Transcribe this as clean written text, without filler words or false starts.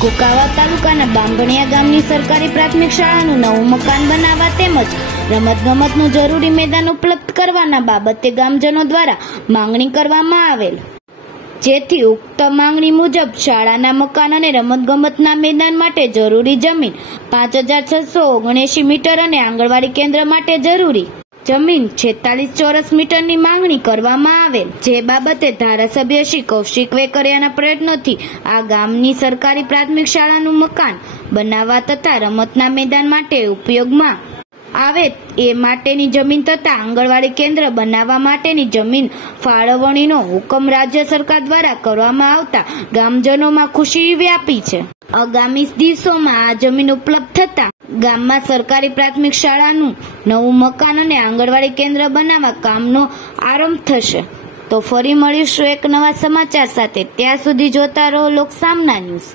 કુકાવા તાલુકાના બાંભણિયા ગામની સરકારી પ્રાથમિક શાળાનું નવું મકાન બનાવવા તેમજ રમતગમતનું જરૂરી મેદાન ઉપલબ્ધ કરવાના બાબતે ગામજનો દ્વારા માંગણી કરવામાં આવેલ, જેથી ઉક્ત માંગણી મુજબ શાળાના મકાન અને રમતગમતના મેદાન માટે જરૂરી જમીન 5679 મીટર અને આંગણવાડી કેન્દ્ર માટે જરૂરી જમીન 46 ચોરસ મીટરની માંગણી કરવામાં આવેલ, જે બાબતે ધારાસભ્ય શ્રી કૌશિક વેકરિયાના પ્રયત્નોથી આ ગામની સરકારી પ્રાથમિક શાળાનું મકાન બનાવવા તથા રમતના મેદાન માટે ઉપયોગમાં આવે એ માટેની જમીન તથા આંગણવાડી કેન્દ્ર બનાવવા માટેની જમીન ફાળવણીનો હુકમ રાજ્ય સરકાર દ્વારા કરવામાં આવતા ગામજનોમાં ખુશી વ્યાપી છે. આગામી દિવસોમાં આ જમીન ઉપલબ્ધ થતા ગામમાં સરકારી પ્રાથમિક શાળાનું નવું મકાન અને આંગણવાડી કેન્દ્ર બનાવવા કામનો આરંભ થશે. તો ફરી મળીશું એક નવા સમાચાર સાથે. ત્યાં સુધી જોતા રહો લોકસામના ન્યૂઝ.